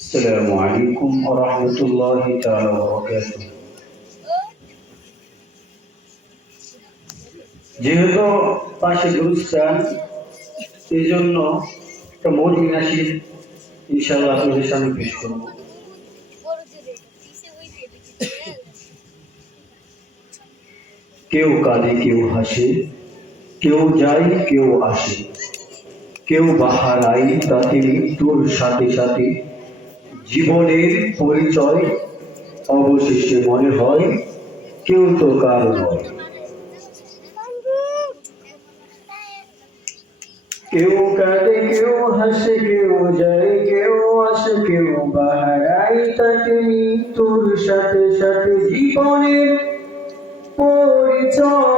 السلام عليكم ورحمة الله تعالى وبركاته যেহেতু পাশে গুরুস্থান এই জন্য একটা মৌলিক নাসির ইনশাআল্লাহ আপনাদের সামনে পেশ করব। কেউ কাঁদে কেউ হাসে, কেউ যায় কেউ আসে, কেউ বাহারায় তাতে মৃত্যুর সাথে সাথে জীবনের পরিচয় অবশেষে মনে হয় কেউ তো কারো নয়। কেউ কাঁদে কেউ হাসে, কেউ যায় কেউ আসে, কেউ বাহারায় তাকে মৃত্যুর সাথে সাথে জীবনের পরিচয়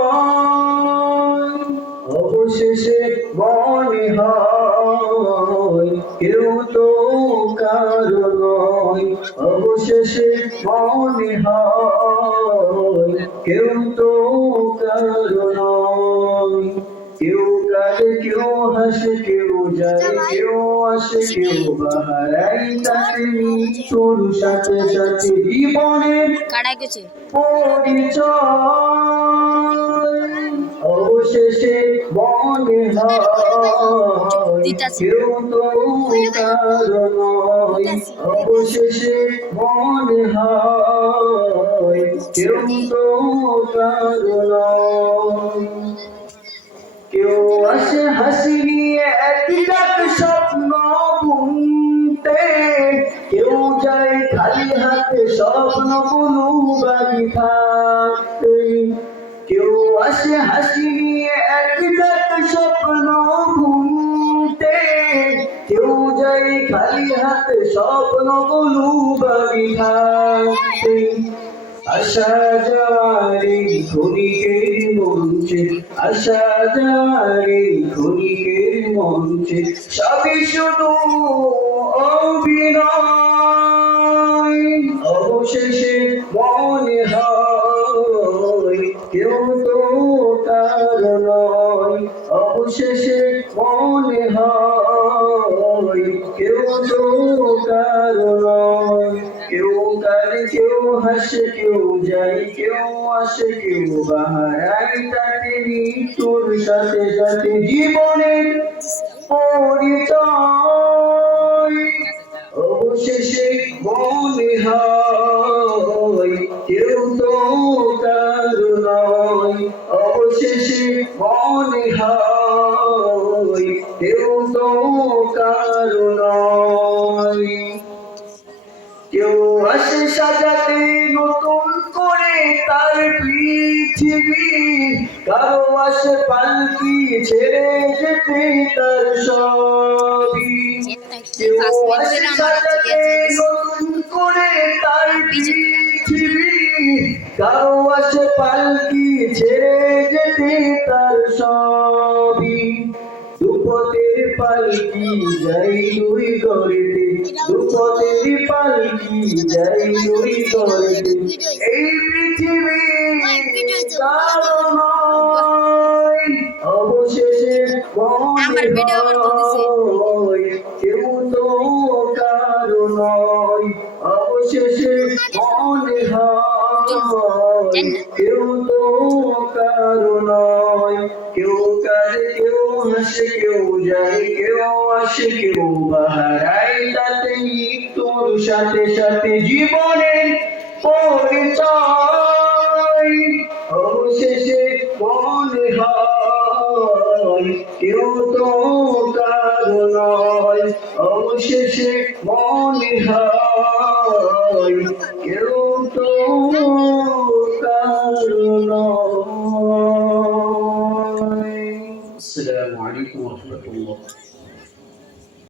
অবশেষে মনে হয় কেউ তো কারো নয়। অবশেষে মনে হয় কেউ তো কারো নয়। কেউ কাঁদে কেউ হাসে, কেউ যায় কেউ আসে, কেউ বাহারায় তাকে মৃত্যুর সাথে সাথে জীবনের পরিচয় অবশেষে মনে হয় কেউ তো কারো নয়। অবশেষে মনে হয় কেউ তো কারো নয়। কেউ আসে হাসি নিয়ে এক ডাক স্বপ্ন বুনতে, কেউ যায় খালি হাতে স্বপ্নগুলো বাড়ি থাকতে। কেউ আসে হাসি নিয়ে এক ডাক স্বপ্ন বুনতে, কেউ যায় খালি হাতে স্বপ্নগুলো বাড়ি থাকতে। আসা যাওয়ারে ক্ষণিকের মঞ্চে, আসা যাওয়ারে ক্ষণিকের মঞ্চে সবই শুধু অভিনয় অবশেষে মনে হয় কেউ তো কারো নয়। অবশেষে মনে হয় কেউ তো কারো নয়। কেউ কাঁদে কেউ হাসে, কেউ যায় কেউ আসে, কেউ বাহারায় তাকে মৃত্যুর সাথে সাথে জীবনের পরিচয় অবশেষে মনে হয় কেউ তো কারো নয়। অবশেষে মনে হয় কেউ তো কারো নয়। কেউ আসে সাজাতে নতুন করে তার পৃথিবী, কারো আসে পালকি ছেড়ে যেতে তার সবই। কেউ আসে সাজাতে নতুন করে তার পৃথিবী, কারো আসে পালকি ছেড়ে যেতে তার সবই। দুপথের পালকি যাই দুই গড়েতে, দুপথের পালকি যাই দুই গড়েতে। এই পৃথিবী কারো নয়। অবশেষে মনে হয় কেউ তো কারো নয়। অবশেষে মনে হয় কেউ তো কারো নয়। কেউ কাঁদে কেউ হাসে, কেউ যায় কেউ আসে, কেউ বাহারায় তাতে মৃত্যুর সাথে সাথে জীবনের পরিচয় অবশেষে মনে হয় কেউ তো কারো নয়। অবশেষে মনে হয় কেউ তো কারো নয়। السلام عليكم ورحمة الله.